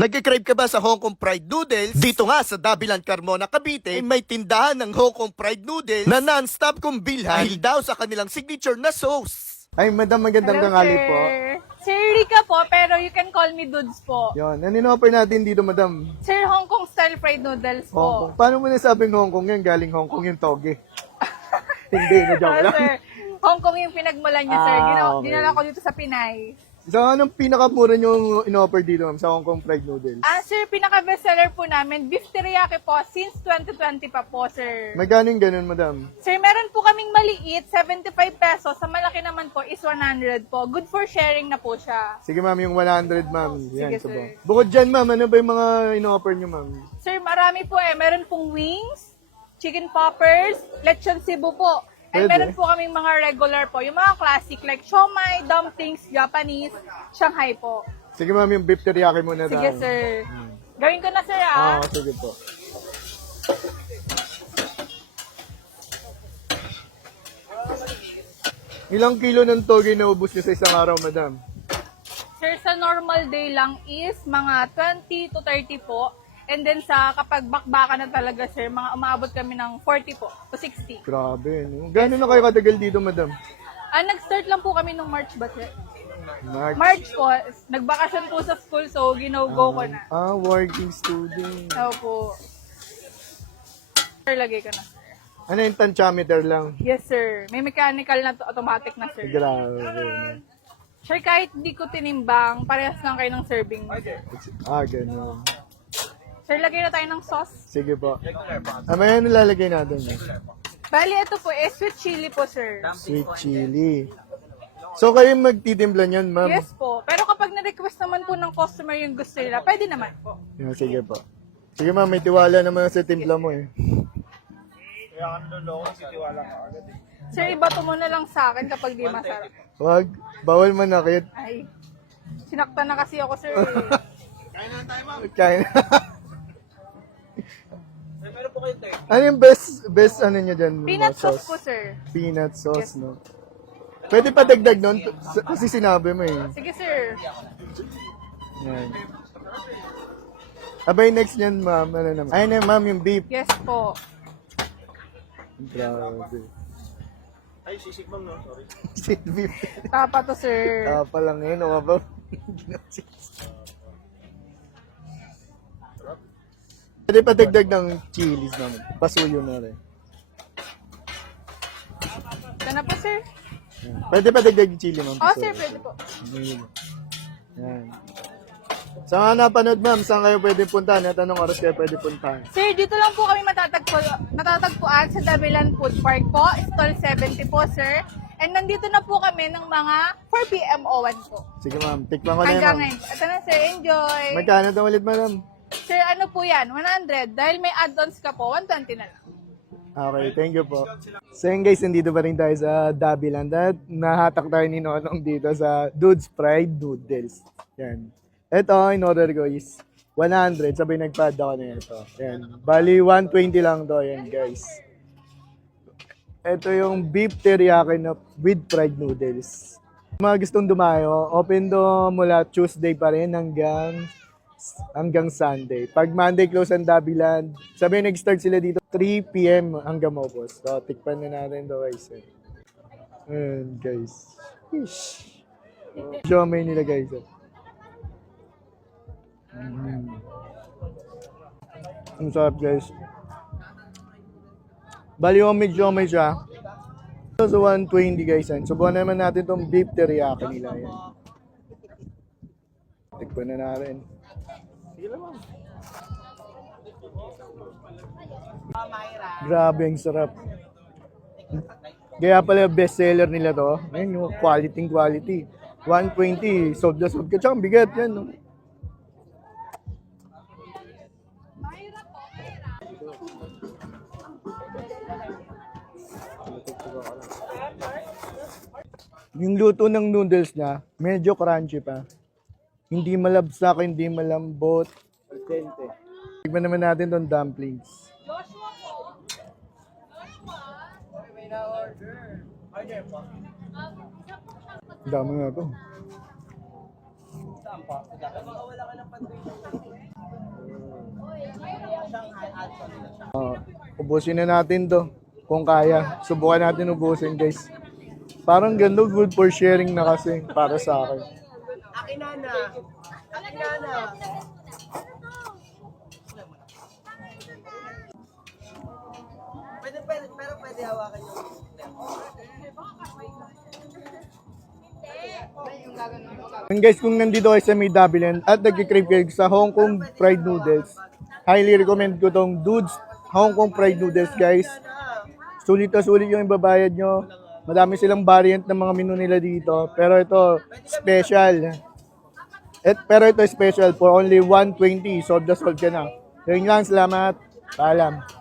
Nagkikrave ka ba sa Hong Kong Fried Noodles? Dito nga sa Dabilan Carmona, Cavite, may tindahan ng Hong Kong Fried Noodles na non-stop kong bilhan dahil daw sa kanilang signature na sauce. Ay, madam, magandang Hello, tanghali sir. po. Sir Rika po, pero you can call me Dudes po. Yun, ano in-offer natin dito, madam? Sir, Hong Kong style fried noodles Hong Kong. po. Paano mo nasabing Hong Kong yan? Galing Hong Kong yung toge. Hindi, na-joke lang. Sir, Hong Kong yung pinagmulan niya, sir. Okay. Dinala ko dito sa Pinay. So, anong pinakamura nyo in-offer dito, ma'am, sa Hong Kong Fried Noodles? Sir, pinaka-bestseller po namin, beef teriyaki po, since 2020 pa po, sir. Magkano yung ganun, madam? Sir, meron po kaming maliit, 75 pesos. Sa malaki naman po is 100 po. Good for sharing na po siya. Sige, ma'am, yung 100, ma'am. Yan, Sige, subo. sir. Bukod dyan, ma'am, ano ba yung mga in-offer nyo, ma'am? Sir, marami po eh. Meron pong wings, chicken poppers, lechon Cebu po. And Pwede. meron po kaming mga regular po. Yung mga classic like siomai, dumplings, Japanese, Shanghai po. Sige, ma'am, yung beef teriyaki muna daw. Sige, sir. Gawin ko na, sir, Oo, sige po. Ilang kilo ng toge na ubus nyo sa isang araw, madam? Sir, sa normal day lang is mga 20 to 30 po. And then sa kapag bakbaka na talaga, sir, mga umabot kami ng 40 po to 60. Grabe, no? Gano'n na kayo katagal dito, madam? Nag-start lang po kami nung March ba, sir? March. March po, nagbakasyon po sa school, so gino-go ko na. Working student. Opo. Sir, lagay ko na. Ano yung tantiometer lang? Yes, sir. May mechanical na automatic na, sir. Grabe. Sir, kahit di ko tinimbang, parehas lang kayo ng serving mo, sir. Gano'n. Sir, lagay na tayo ng sauce. Sige po. May nilalagay natin. Bali, ito po, sweet chili po, sir. Sweet chili. So, kayo magtitimpla niyan, ma'am? Yes po. Pero kapag na-request naman po ng customer yung gusto nila, pwede naman po. Yeah, sige po. Sige, ma'am, may tiwala naman sa timpla mo eh. Sir, ibato mo na lang sa akin kapag di masarap. Wag, bawal manakit. Ay, sinaktan na kasi ako, sir. Kain na. Ano yung best ano nyo dyan? Peanut mga sauce po, sir. Peanut sauce, no? Pwede pa dagdag nun? Kasi sinabi mo eh. Sige, sir. Yan. Abay, next nyan, ma'am. Ano naman? Ayun na, ma'am, yung beef. Yes po. Grabe. Ay, sisig ma'am, no? Sorry. Shit, beef. Tapa to, sir. Pa lang yun, o ba? Pwede pa dagdag ng chilies naman. Pasuyo na rin. Ito na po, sir. Pwede pa dagdag yung chili, ma'am. Oh, Pasuyo. sir, pwede po. Yan. Sa mga napanood, ma'am, saan kayo pwede puntahan? At anong oras kayo pwede puntahan? Sir, dito lang po kami matatagpuan sa Dabilan Food Park po, stall 70 po, sir. And nandito na po kami ng mga 4 p.m. o 1 po. Sige, ma'am. Tikman ko na yun, Hanggang ma'am. ngayon. Ito na, sir. Enjoy. Magkano daw ulit, madam? Sir, ano po yan? 100. Dahil may add-ons ka po, 120 na lang. Okay, thank you po. So yun guys, nandito pa rin tayo sa Dabilan at nahatak tayo ni Nonong dito sa Dudes Fried Noodles. Yan. Ito, in order ko is 100. Sabay nagpad ako na ito. Yan. Bali, 120 lang to. Yan guys. Ito yung beef teriyaki na with fried noodles. Mga gustong dumayo, open to mula Tuesday pa rin hanggang Sunday. Pag Monday close ang Dabilan, sabi nag-start sila dito 3 p.m. hanggang maubos. So, tikpan na natin to guys. Ayan guys. Ish. Siomay nila guys. Ang sarap guys. Bali yung medyo may siya. So 120 guys. Subukan naman natin tong beef teriyaki nila. Yan. Tikpan na natin. Grabe ang sarap. Kaya pala best seller nila to. Ayun yung quality. 120. Sold na sold ka. Tsaka ang bigat yan. No? Yung luto ng noodles niya, medyo crunchy pa. Hindi malabsak, hindi malambot. Tignan naman natin tong dumplings. Dami nga to. Ubusin na natin to. Kung kaya. Subukan natin ubusin, guys. Parang ganda, good for sharing na kasi para sa akin. And guys, kung nandito kayo sa May Dabilan at nagkikrave kayo sa Hong Kong fried noodles, highly recommend ko tong Dudes Hong Kong fried noodles, guys. Sulit na sulit yung ibabayad nyo. Madami silang variant ng mga menu nila dito. Pero ito, special. Pero ito special for only 120. Sold na sold ka na. Yun lang, salamat. Paalam.